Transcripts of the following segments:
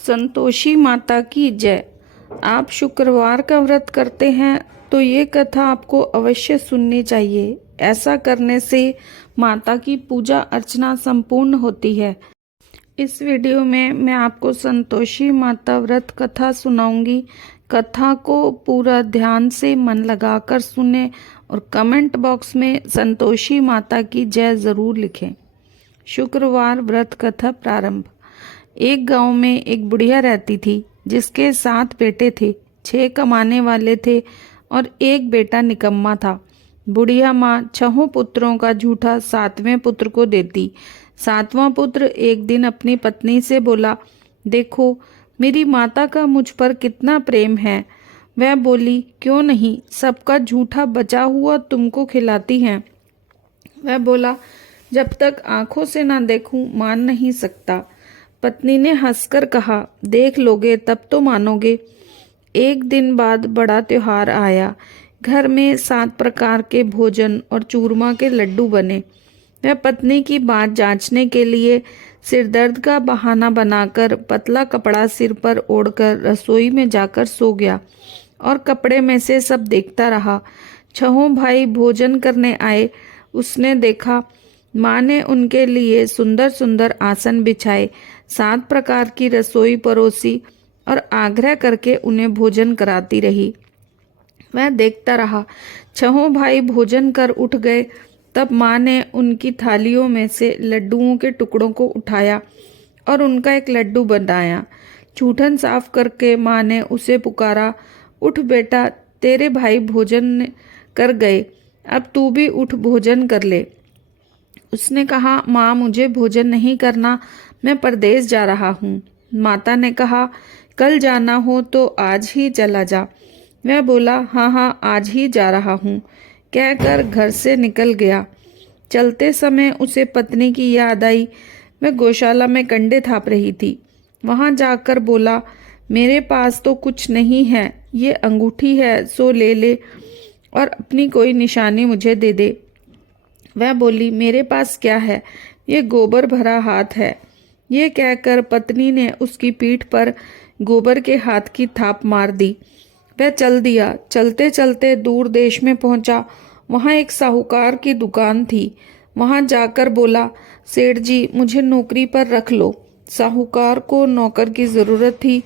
संतोषी माता की जय। आप शुक्रवार का व्रत करते हैं तो ये कथा आपको अवश्य सुननी चाहिए। ऐसा करने से माता की पूजा अर्चना संपूर्ण होती है। इस वीडियो में मैं आपको संतोषी माता व्रत कथा सुनाऊंगी। कथा को पूरा ध्यान से मन लगाकर सुने और कमेंट बॉक्स में संतोषी माता की जय जरूर लिखें। शुक्रवार व्रत कथा प्रारंभ। एक गांव में एक बुढ़िया रहती थी जिसके 7 बेटे थे। 6 कमाने वाले थे और एक बेटा निकम्मा था। बुढ़िया माँ 6 पुत्रों का झूठा 7वें पुत्र को देती। 7वां पुत्र एक दिन अपनी पत्नी से बोला, देखो मेरी माता का मुझ पर कितना प्रेम है। वह बोली, क्यों नहीं, सबका झूठा बचा हुआ तुमको खिलाती हैं। वह बोला, जब तक आंखों से ना देखूं मान नहीं सकता। पत्नी ने हंसकर कहा, देख लोगे तब तो मानोगे। एक दिन बाद बड़ा त्योहार आया। घर में 7 प्रकार के भोजन और चूरमा के लड्डू बने। वह पत्नी की बात जांचने के लिए सिरदर्द का बहाना बनाकर पतला कपड़ा सिर पर ओढ़कर रसोई में जाकर सो गया और कपड़े में से सब देखता रहा। 6 भाई भोजन करने आए। उसने देखा माँ ने उनके लिए सुंदर सुंदर आसन बिछाए, 7 प्रकार की रसोई परोसी और आग्रह करके उन्हें भोजन कराती रही। वह देखता रहा। 6 भाई भोजन कर उठ गए। तब माँ ने उनकी थालियों में से लड्डुओं के टुकड़ों को उठाया और उनका एक लड्डू बनाया। जूठन साफ करके माँ ने उसे पुकारा, उठ बेटा, तेरे भाई भोजन कर गए, अब तू भी उठ भोजन कर ले। उसने कहा, माँ मुझे भोजन नहीं करना, मैं परदेश जा रहा हूँ। माता ने कहा, कल जाना हो तो आज ही चला जा। वह बोला, हाँ हाँ आज ही जा रहा हूँ कहकर घर से निकल गया। चलते समय उसे पत्नी की याद आई। वह गौशाला में कंडे थाप रही थी। वहां जाकर बोला, मेरे पास तो कुछ नहीं है, ये अंगूठी है सो ले ले और अपनी कोई निशानी मुझे दे दे। वह बोली, मेरे पास क्या है, ये गोबर भरा हाथ है। ये कहकर पत्नी ने उसकी पीठ पर गोबर के हाथ की थाप मार दी। वह चल दिया। चलते चलते दूर देश में पहुंचा। वहां एक साहूकार की दुकान थी। वहां जाकर बोला, सेठ जी मुझे नौकरी पर रख लो। साहूकार को नौकर की जरूरत थी।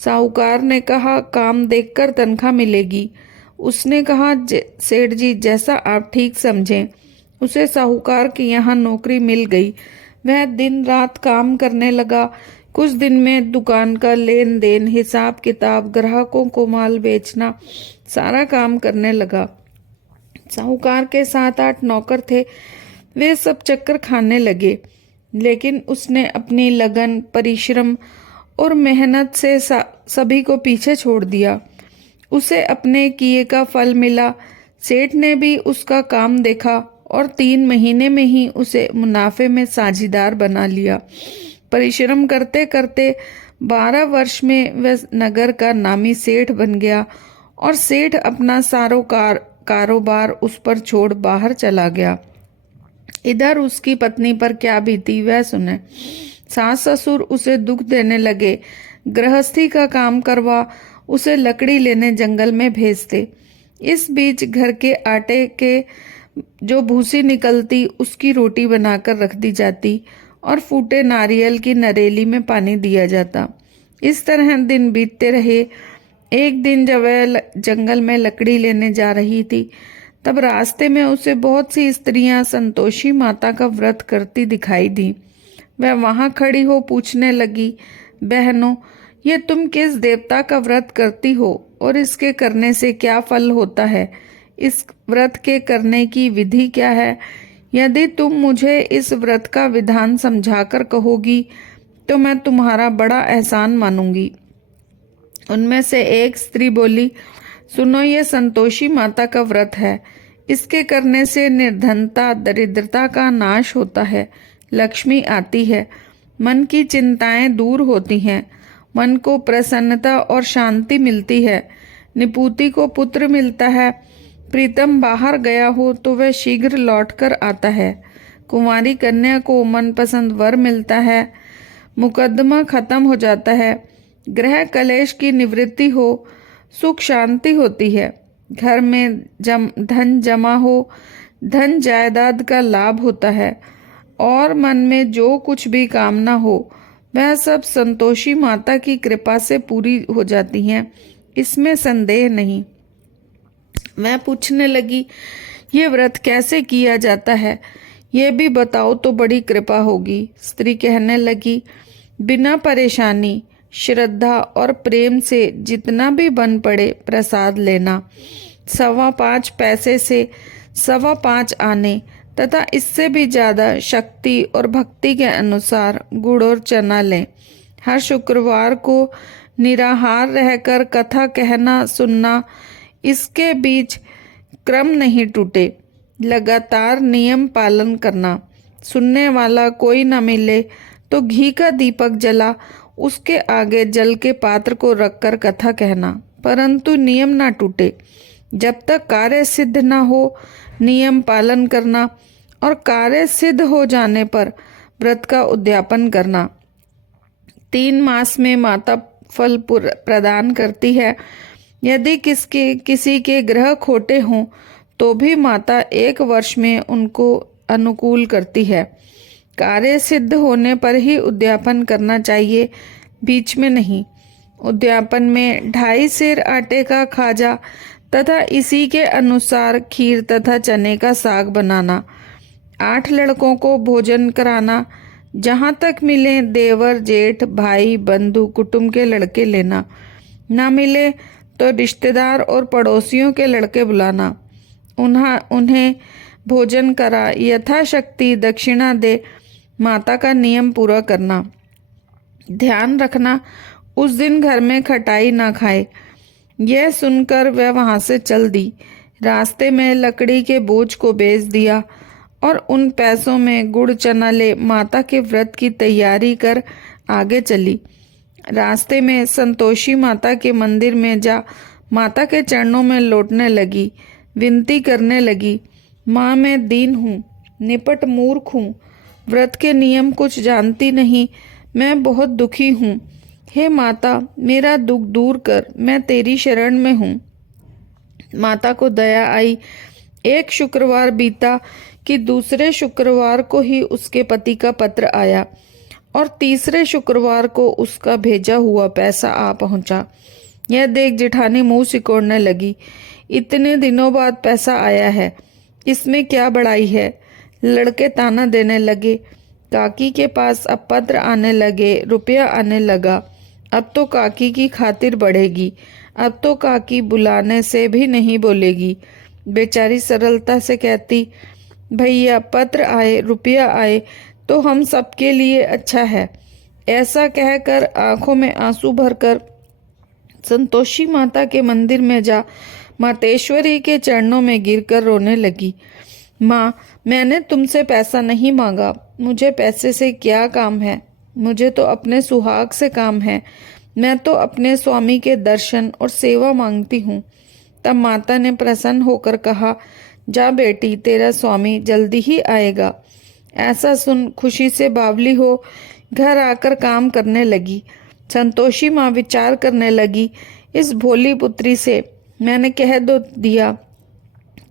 साहूकार ने कहा, काम देखकर तनख्वाह मिलेगी। उसने कहा, सेठ जी जैसा आप ठीक समझें। उसे साहूकार की यहाँ नौकरी मिल गई। वह दिन रात काम करने लगा। कुछ दिन में दुकान का लेन देन, हिसाब किताब, ग्राहकों को माल बेचना, सारा काम करने लगा। साहूकार के 7-8 नौकर थे। वे सब चक्कर खाने लगे, लेकिन उसने अपनी लगन, परिश्रम और मेहनत से सभी को पीछे छोड़ दिया। उसे अपने किए का फल मिला। सेठ ने भी उसका काम देखा और 3 महीने में ही उसे मुनाफे में साझीदार बना लिया। परिश्रम करते करते 12 वर्ष में वह नगर का नामी सेठ बन गया और सेठ अपना सारो कारोबार उस पर छोड़ बाहर चला गया। इधर उसकी पत्नी पर क्या बीती वह सुने। सास ससुर उसे दुख देने लगे। गृहस्थी का काम करवा उसे लकड़ी लेने जंगल में भेजते। इस बीच घर के आटे के जो भूसी निकलती उसकी रोटी बनाकर रख दी जाती और फूटे नारियल की नरेली में पानी दिया जाता। इस तरह दिन बीतते रहे। एक दिन जब वह जंगल में लकड़ी लेने जा रही थी, तब रास्ते में उसे बहुत सी स्त्रियां संतोषी माता का व्रत करती दिखाई दी। वह वहां खड़ी हो पूछने लगी, बहनों, ये तुम किस देवता का व्रत करती हो और इसके करने से क्या फल होता है? इस व्रत के करने की विधि क्या है? यदि तुम मुझे इस व्रत का विधान समझाकर कहोगी तो मैं तुम्हारा बड़ा एहसान मानूंगी। उनमें से एक स्त्री बोली, सुनो, ये संतोषी माता का व्रत है। इसके करने से निर्धनता, दरिद्रता का नाश होता है, लक्ष्मी आती है, मन की चिंताएं दूर होती हैं, मन को प्रसन्नता और शांति मिलती है, निपुति को पुत्र मिलता है, प्रीतम बाहर गया हो तो वह शीघ्र लौटकर आता है, कुंवारी कन्या को मनपसंद वर मिलता है, मुकदमा खत्म हो जाता है, ग्रह कलेश की निवृत्ति हो, सुख शांति होती है। घर में धन जमा हो, धन जायदाद का लाभ होता है और मन में जो कुछ भी कामना हो वह सब संतोषी माता की कृपा से पूरी हो जाती हैं, इसमें संदेह नहीं। मैं पूछने लगी, ये व्रत कैसे किया जाता है, ये भी बताओ तो बड़ी कृपा होगी। स्त्री कहने लगी, बिना परेशानी, श्रद्धा और प्रेम से जितना भी बन पड़े प्रसाद लेना। 5.25 पैसे से 5.25 आने तथा इससे भी ज़्यादा शक्ति और भक्ति के अनुसार गुड़ और चना लें। हर शुक्रवार को निराहार रहकर कथा कहना सुनना, इसके बीच क्रम नहीं टूटे। लगातार नियम पालन करना। सुनने वाला कोई न मिले तो घी का दीपक जला उसके आगे जल के पात्र को रखकर कथा कहना, परंतु नियम ना टूटे। जब तक कार्य सिद्ध न हो नियम पालन करना और कार्य सिद्ध हो जाने पर व्रत का उद्यापन करना। 3 मास में माता फल प्रदान करती है। यदि किसी के ग्रह खोटे हों तो भी माता 1 वर्ष में उनको अनुकूल करती है। कार्य सिद्ध होने पर ही उद्यापन करना चाहिए, बीच में नहीं। उद्यापन में 2.5 सेर आटे का खाजा तथा इसी के अनुसार खीर तथा चने का साग बनाना। 8 लड़कों को भोजन कराना। जहाँ तक मिले देवर जेठ भाई बंधु कुटुंब के लड़के लेना। ना मिले तो रिश्तेदार और पड़ोसियों के लड़के बुलाना। उन्हें भोजन करा यथाशक्ति दक्षिणा दे माता का नियम पूरा करना। ध्यान रखना उस दिन घर में खटाई ना खाए। यह सुनकर वह वहां से चल दी। रास्ते में लकड़ी के बोझ को बेच दिया और उन पैसों में गुड़ चना ले माता के व्रत की तैयारी कर आगे चली। रास्ते में संतोषी माता के मंदिर में जा माता के चरणों में लौटने लगी। विनती करने लगी, माँ मैं दीन हूँ, निपट मूर्ख हूँ, व्रत के नियम कुछ जानती नहीं, मैं बहुत दुखी हूँ। हे माता मेरा दुख दूर कर, मैं तेरी शरण में हूँ। माता को दया आई। एक शुक्रवार बीता कि दूसरे शुक्रवार को ही उसके पति का पत्र आया और तीसरे शुक्रवार को उसका भेजा हुआ पैसा आ पहुंचा। यह देख जेठानी मुंह सिकोड़ने लगी। इतने दिनों बाद पैसा आया है, इसमें क्या बड़ाई है। लड़के ताना देने लगे। काकी के पास अब पत्र आने लगे, रुपया आने लगा। अब तो काकी की खातिर बढ़ेगी, अब तो काकी बुलाने से भी नहीं बोलेगी। बेचारी सरलता से कहती, भैया पत्र आए रुपया आए तो हम सबके लिए अच्छा है। ऐसा कहकर आंखों में आंसू भरकर संतोषी माता के मंदिर में जा मातेश्वरी के चरणों में गिरकर रोने लगी। माँ मैंने तुमसे पैसा नहीं मांगा, मुझे पैसे से क्या काम है, मुझे तो अपने सुहाग से काम है। मैं तो अपने स्वामी के दर्शन और सेवा मांगती हूँ। तब माता ने प्रसन्न होकर कहा, जा बेटी तेरा स्वामी जल्दी ही आएगा। ऐसा सुन खुशी से बावली हो घर आकर काम करने लगी। संतोषी माँ विचार करने लगी, इस भोली पुत्री से मैंने कह दो दिया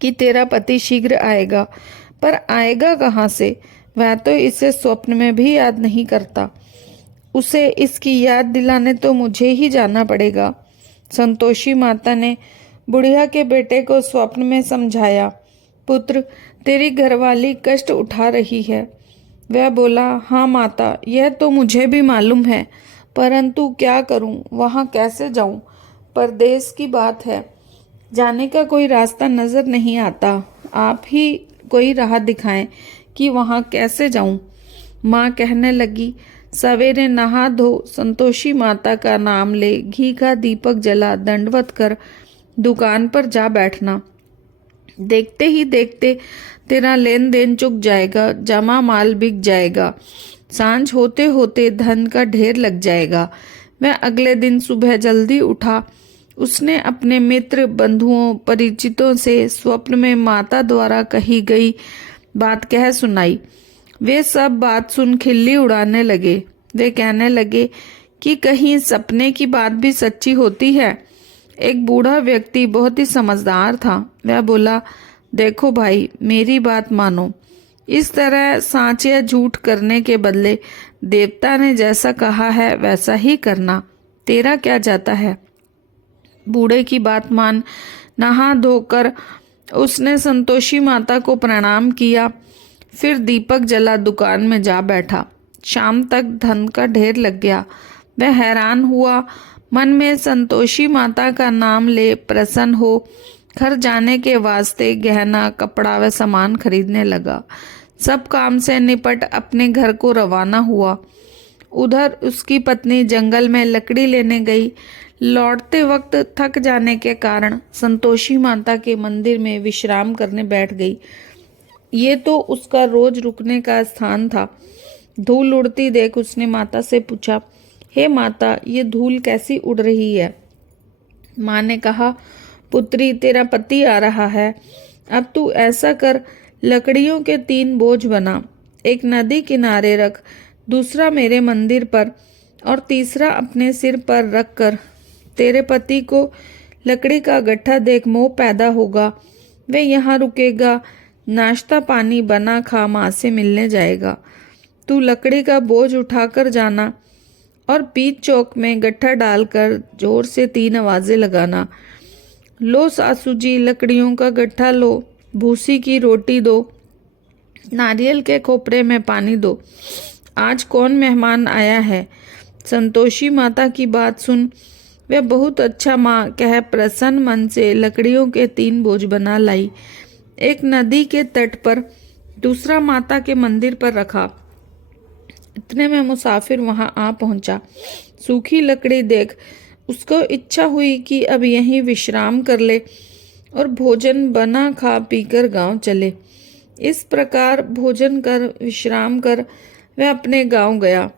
कि तेरा पति शीघ्र आएगा, पर आएगा कहाँ से, वह तो इसे स्वप्न में भी याद नहीं करता। उसे इसकी याद दिलाने तो मुझे ही जाना पड़ेगा। संतोषी माता ने बुढ़िया के बेटे को स्वप्न में समझाया, पुत्र तेरी घरवाली कष्ट उठा रही है। वह बोला, हाँ माता यह तो मुझे भी मालूम है, परंतु क्या करूं, वहां कैसे जाऊं, परदेश की बात है, जाने का कोई रास्ता नजर नहीं आता, आप ही कोई राह दिखाएं कि वहां कैसे जाऊं। माँ कहने लगी, सवेरे नहा धो संतोषी माता का नाम ले, घी का दीपक जला दंडवत कर दुकान पर जा बैठना। देखते ही देखते तेरा लेन देन चुक जाएगा, जमा माल बिक जाएगा, सांझ होते होते धन का ढेर लग जाएगा। वह अगले दिन सुबह जल्दी उठा। उसने अपने मित्र बंधुओं परिचितों से स्वप्न में माता द्वारा कही गई बात कह सुनाई। वे सब बात सुन खिल्ली उड़ाने लगे। वे कहने लगे कि कहीं सपने की बात भी सच्ची होती है। एक बूढ़ा व्यक्ति बहुत ही समझदार था। वह बोला, देखो भाई, मेरी बात मानो। इस तरह सांच या झूठ करने के बदले देवता ने जैसा कहा है वैसा ही करना। तेरा क्या जाता है। बूढ़े की बात मान नहा धोकर उसने संतोषी माता को प्रणाम किया। फिर दीपक जला दुकान में जा बैठा। शाम तक धन का ढेर लग गया। वह हैरान हुआ, मन में संतोषी माता का नाम ले प्रसन्न हो घर जाने के वास्ते गहना, कपड़ा व सामान खरीदने लगा। सब काम से निपट अपने घर को रवाना हुआ। उधर उसकी पत्नी जंगल में लकड़ी लेने गई। लौटते वक्त थक जाने के कारण संतोषी माता के मंदिर में विश्राम करने बैठ गई। ये तो उसका रोज रुकने का स्थान था। धूल उड़ती देख उसने माता से पूछा, हे माता, ये धूल कैसी उड़ रही है। माँ ने कहा, पुत्री, तेरा पति आ रहा है। अब तू ऐसा कर, लकड़ियों के 3 बोझ बना। एक नदी किनारे रख, दूसरा मेरे मंदिर पर और तीसरा अपने सिर पर रख कर। तेरे पति को लकड़ी का गट्ठा देख मोह पैदा होगा। वे यहाँ रुकेगा, नाश्ता पानी बना खा माँ से मिलने जाएगा। तू लकड़ी का बोझ उठाकर जाना और बीच चौक में गट्ठा डालकर जोर से 3 आवाजें लगाना। लो सासू जी, लकड़ियों का गट्ठा लो, भूसी की रोटी दो, नारियल के खोपरे में पानी दो। आज कौन मेहमान आया है। संतोषी माता की बात सुन वह बहुत अच्छा माँ कह प्रसन्न मन से लकड़ियों के 3 बोझ बना लाई। एक नदी के तट पर, दूसरा माता के मंदिर पर रखा। इतने में मुसाफिर वहां आ पहुंचा। सूखी लकड़ी देख उसको इच्छा हुई कि अब यहीं विश्राम कर ले और भोजन बना खा पीकर गांव चले। इस प्रकार भोजन कर विश्राम कर वह अपने गांव गया।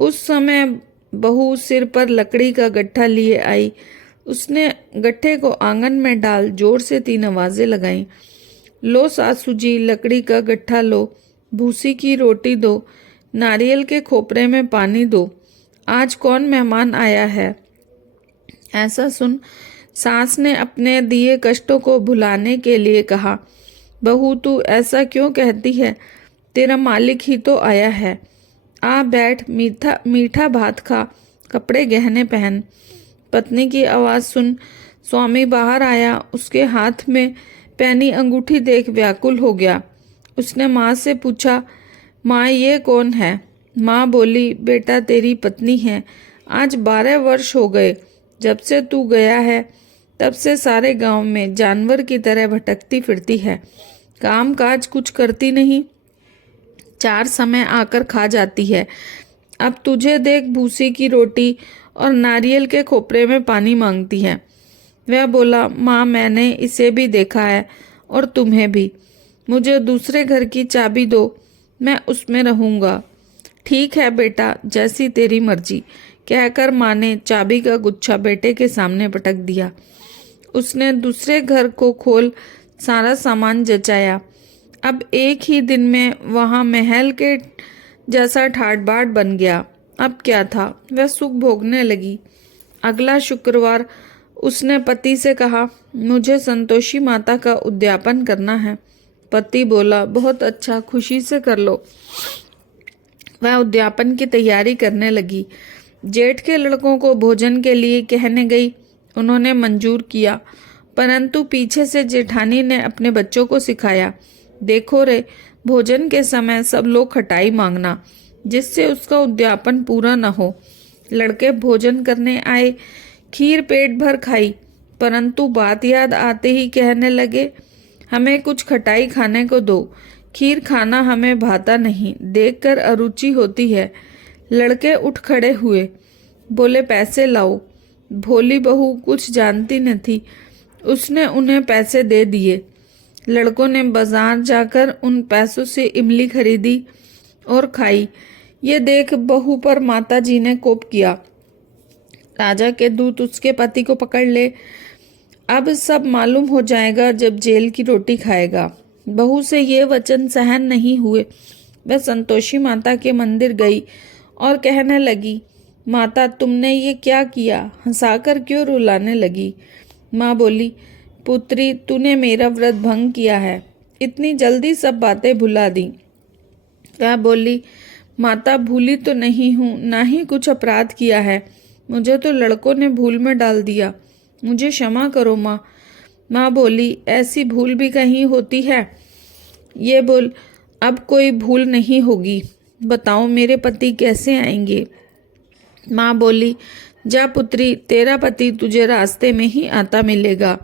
उस समय बहू सिर पर लकड़ी का गट्ठा लिए आई। उसने गट्ठे को आंगन में डाल जोर से 3 आवाजें लगाईं। लो सासू जी, लकड़ी का गट्ठा लो, भूसी की रोटी दो, नारियल के खोपरे में पानी दो। आज कौन मेहमान आया है। ऐसा सुन सास ने अपने दिए कष्टों को भुलाने के लिए कहा, बहू, तू ऐसा क्यों कहती है। तेरा मालिक ही तो आया है। आ बैठ, मीठा भात खा, कपड़े गहने पहन। पत्नी की आवाज़ सुन स्वामी बाहर आया। उसके हाथ में पहनी अंगूठी देख व्याकुल हो गया। उसने माँ से पूछा, माँ, ये कौन है। माँ बोली, बेटा, तेरी पत्नी है। आज 12 वर्ष हो गए जब से तू गया है। तब से सारे गांव में जानवर की तरह भटकती फिरती है। काम काज कुछ करती नहीं, 4 समय आकर खा जाती है। अब तुझे देख भूसी की रोटी और नारियल के खोपरे में पानी मांगती है। वह बोला, माँ, मैंने इसे भी देखा है और तुम्हें भी। मुझे दूसरे घर की चाबी दो, मैं उसमें रहूँगा। ठीक है बेटा, जैसी तेरी मर्जी, कहकर माँ ने चाबी का गुच्छा बेटे के सामने पटक दिया। उसने दूसरे घर को खोल सारा सामान जचाया। अब एक ही दिन में वहाँ महल के जैसा ठाट बाट बन गया। अब क्या था, वह सुख भोगने लगी। अगला शुक्रवार उसने पति से कहा, मुझे संतोषी माता का उद्यापन करना है। पति बोला, बहुत अच्छा, खुशी से कर लो। वह उद्यापन की तैयारी करने लगी। जेठ के लड़कों को भोजन के लिए कहने गई। उन्होंने मंजूर किया, परंतु पीछे से जेठानी ने अपने बच्चों को सिखाया, देखो रे, भोजन के समय सब लोग खटाई मांगना, जिससे उसका उद्यापन पूरा न हो। लड़के भोजन करने आए, खीर पेट भर खाई, परंतु बात याद आते ही कहने लगे, हमें कुछ खटाई खाने को दो, खीर खाना हमें भाता नहीं, देखकर अरुचि होती है। लड़के उठ खड़े हुए, बोले, पैसे लाओ। भोली बहू कुछ जानती न थी, उसने उन्हें पैसे दे दिए। लड़कों ने बाजार जाकर उन पैसों से इमली खरीदी और खाई। ये देख बहू पर माताजी ने कोप किया। राजा के दूत उसके पति को पकड़ ले, अब सब मालूम हो जाएगा जब जेल की रोटी खाएगा। बहू से ये वचन सहन नहीं हुए। वह संतोषी माता के मंदिर गई और कहने लगी, माता, तुमने ये क्या किया? हंसाकर क्यों रुलाने लगी? माँ बोली, पुत्री, तूने मेरा व्रत भंग किया है, इतनी जल्दी सब बातें भुला दी। वह बोली, माता, भूली तो नहीं हूँ, ना ही कुछ अपराध किया है, मुझे तो लड़कों ने भूल में डाल दिया, मुझे क्षमा करो माँ। माँ बोली, ऐसी भूल भी कहीं होती है? ये बोल, अब कोई भूल नहीं होगी। बताओ मेरे पति कैसे आएंगे? माँ बोली, जा पुत्री, तेरा पति तुझे रास्ते में ही आता मिलेगा।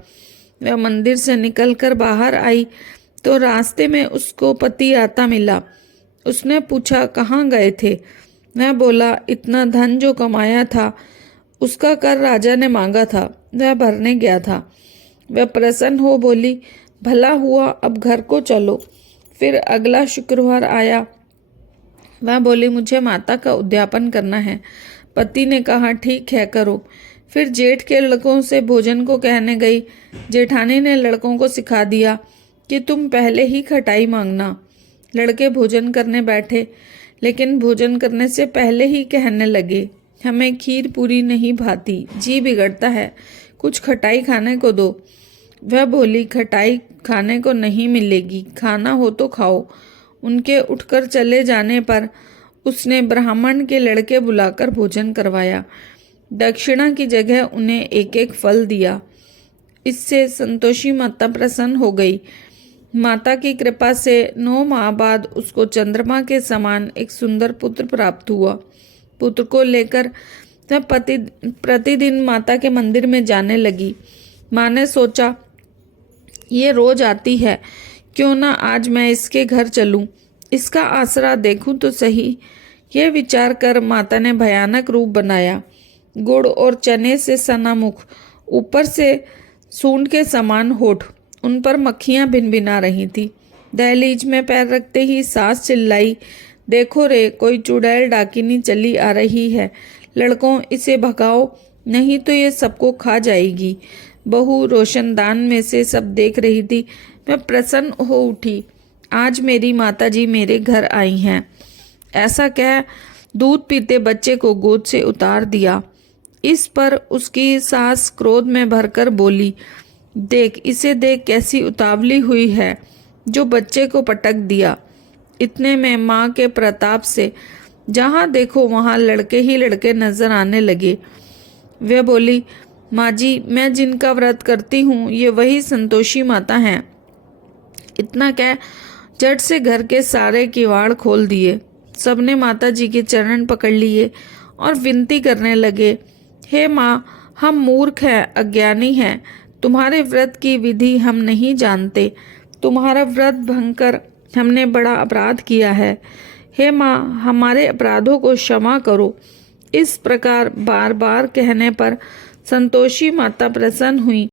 वह मंदिर से निकलकर बाहर आई तो रास्ते में उसको पति आता मिला। उसने पूछा, कहाँ गए थे? वह बोला, इतना धन जो कमाया था उसका कर राजा ने मांगा था, वह भरने गया था। वह प्रसन्न हो बोली, भला हुआ, अब घर को चलो। फिर अगला शुक्रवार आया। वह बोली, मुझे माता का उद्यापन करना है। पति ने कहा, ठीक है, करो। फिर जेठ के लड़कों से भोजन को कहने गई। जेठानी ने लड़कों को सिखा दिया कि तुम पहले ही खटाई मांगना। लड़के भोजन करने बैठे, लेकिन भोजन करने से पहले ही कहने लगे, हमें खीर पूरी नहीं भाती, जी बिगड़ता है, कुछ खटाई खाने को दो। वह बोली, खटाई खाने को नहीं मिलेगी, खाना हो तो खाओ। उनके उठकर चले जाने पर उसने ब्राह्मण के लड़के बुलाकर भोजन करवाया। दक्षिणा की जगह उन्हें एक एक फल दिया। इससे संतोषी माता प्रसन्न हो गई। माता की कृपा से 9 माह बाद उसको चंद्रमा के समान एक सुंदर पुत्र प्राप्त हुआ। पुत्र को लेकर वह प्रतिदिन माता के मंदिर में जाने लगी। माँ ने सोचा, ये रोज आती है, क्यों ना आज मैं इसके घर चलूं, इसका आसरा देखूं तो सही। यह विचार कर माता ने भयानक रूप बनाया। गुड़ और चने से सना मुख, ऊपर से सूंड के समान होठ, उन पर मक्खियां भिनभिना रही थी। दहलीज में पैर रखते ही सास चिल्लाई, देखो रे, कोई चुड़ैल डाकिनी चली आ रही है, लड़कों इसे भगाओ, नहीं तो ये सबको खा जाएगी। बहू रोशनदान में से सब देख रही थी। मैं प्रसन्न हो उठी, आज मेरी माताजी मेरे घर आई हैं। ऐसा कह दूध पीते बच्चे को गोद से उतार दिया। इस पर उसकी सास क्रोध में भरकर बोली, देख, इसे देख, कैसी उतावली हुई है, जो बच्चे को पटक दिया। इतने में माँ के प्रताप से जहाँ देखो वहाँ लड़के ही लड़के नजर आने लगे। वे बोली, माँ जी, मैं जिनका व्रत करती हूँ ये वही संतोषी माता हैं। इतना कह झट से घर के सारे किवाड़ खोल दिए। सबने माता जी के चरण पकड़ लिए और विनती करने लगे, हे माँ, हम मूर्ख हैं, अज्ञानी हैं, तुम्हारे व्रत की विधि हम नहीं जानते, तुम्हारा व्रत भंग कर हमने बड़ा अपराध किया है। हे माँ, हमारे अपराधों को क्षमा करो। इस प्रकार बार बार कहने पर संतोषी माता प्रसन्न हुई